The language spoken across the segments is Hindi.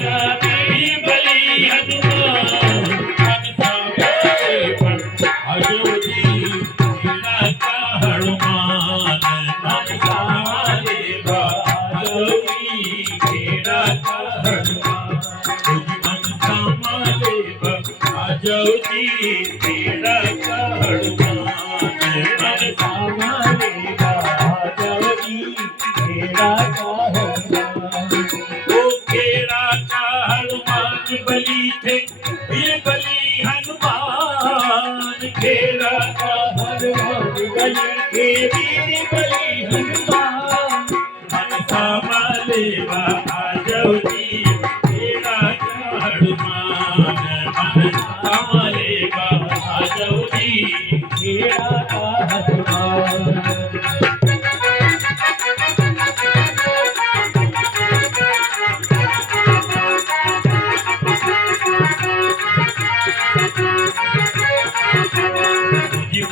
बली हनुमान मन सामाले अयोधी खेड़ा का हनुमान मन सामाले अयोधी खेड़ा का हनुमान मन सामाले अयोधी खेड़ा का हनुमान मन सामाले अयोधी खेड़ा का हनुमान ओ खेड़ा का हनुमान बली थे ये बली हनुमान खेड़ा का हनुमान बली थे वीर बली हनुमान मन सामाले अयोधी खेड़ा का हनुमान मन सामाले अयोधी खेड़ा का हनुमान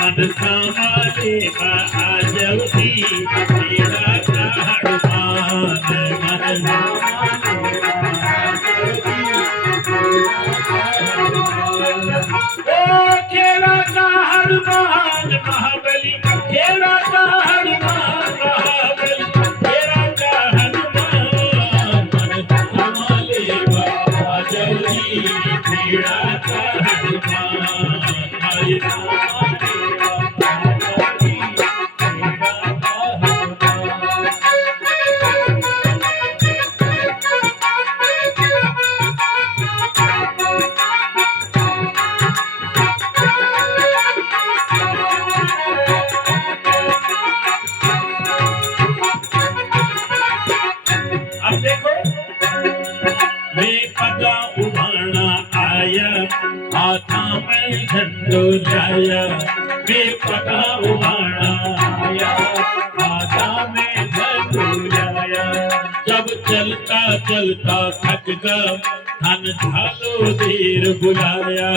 मन सामाले अयोधी खेड़ा का हनुमान मन खेड़ा का हनुमान महाबली खेड़ा का हनुमान महाबली खेड़ा का हनुमान मन सामाले अयोधी खेड़ा का हनुमान अब देखो मैं पगा उभाना आया हाथा में झंडो लाया मैं पगा उभाना आया हाथा में झंडो लाया जब चलता चलता थक गया धन झालो देर बुलाया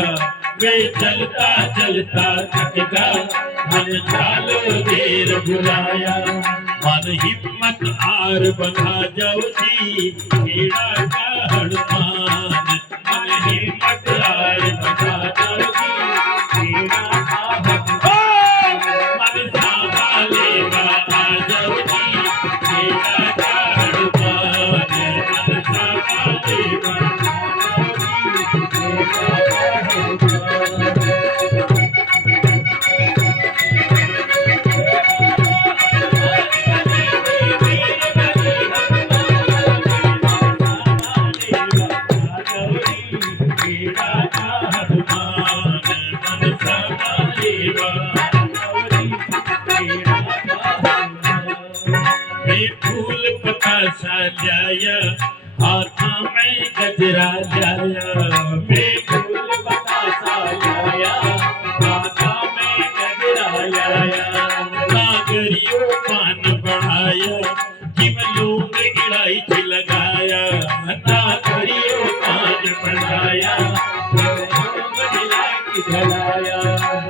मैं चलता चलता थक गया धन झालो देर बुलाया मन हिम्मत आर बना जाओ जी खेड़ा का हनुमान मन हिम्मत आर बना जाओ जी खेड़ा का हनुमान मन सामाले आ जाओ जी खेड़ा का हनुमान मन सामाले आ जाओ जी खेड़ा का हनुमान फूल पतासा लाया हाथा में गजरा लाया मैं फूल पतासा लाया हाथा में गजरा लाया नागरियों पान बढ़ाया जिमलों में इलायची लगाया नागरियों पान बढ़ाया जलाया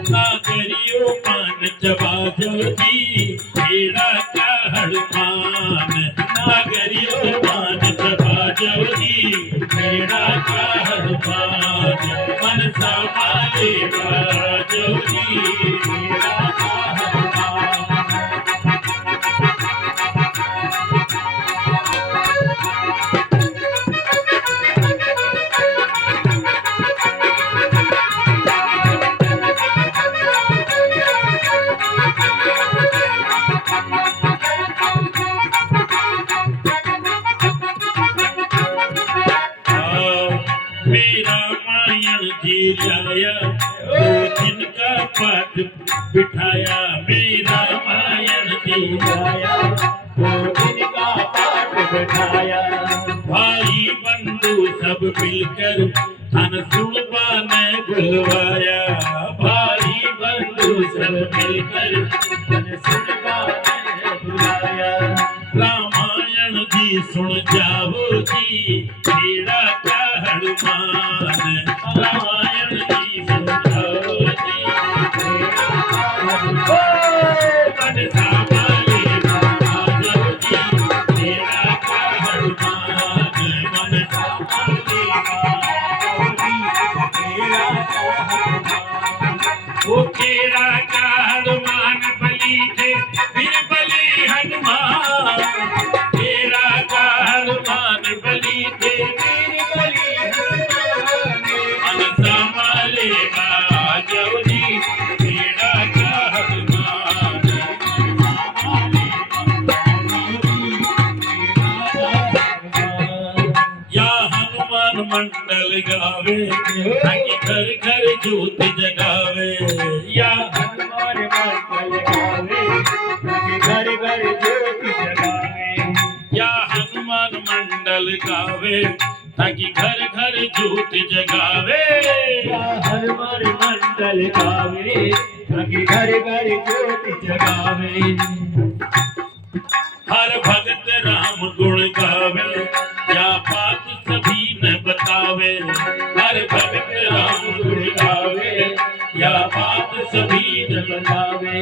नागरियों पान चबा जी खेड़ा का हनुमान नागरियों पान चबा जी खेड़ा का हनुमान मन सामाले जी खेड़ा का हनुमान जी लाया दो दिन का पाठ बिठाया मेरा रामायण जी लाया दो दिन का पाठ बिठाया भाई बंधु सब मिलकर धन सुनवा ने बुलवाया भाई बंधु सब मिलकर धन सुनवा ने बुलाया रामायण जी सुन जाओ जी खेड़ा का हनुमान रामायण जी सुन जाओ जी खेड़ा का हनुमान मन सामाले आ जाओ जी खेड़ा का हनुमान मन सामाले मंडल गावे ताकि घर घर ज्योति जगावे या हनुमान मंडल गावे ताकि घर घर ज्योति जगावे या हनुमान मंडल गावे ताकि घर घर ज्योति जगावे या हनुमान मंडल गावे ताकि घर घर ज्योति जगावे हर भगत राम गुण गावे या बात सभी न बतावे हर भगत राम गुण गावे या बात सभी न बतावे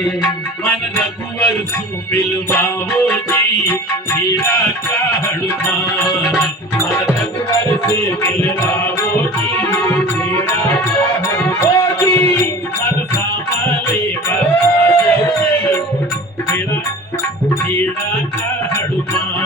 मन रघुवर सु मिलवाओ जी तेरा का हनुमान मन रघुवर से मिलवाओ जी तेरा का हनुमान जी मन सामले बता जी मेरा तेरा का हनुमान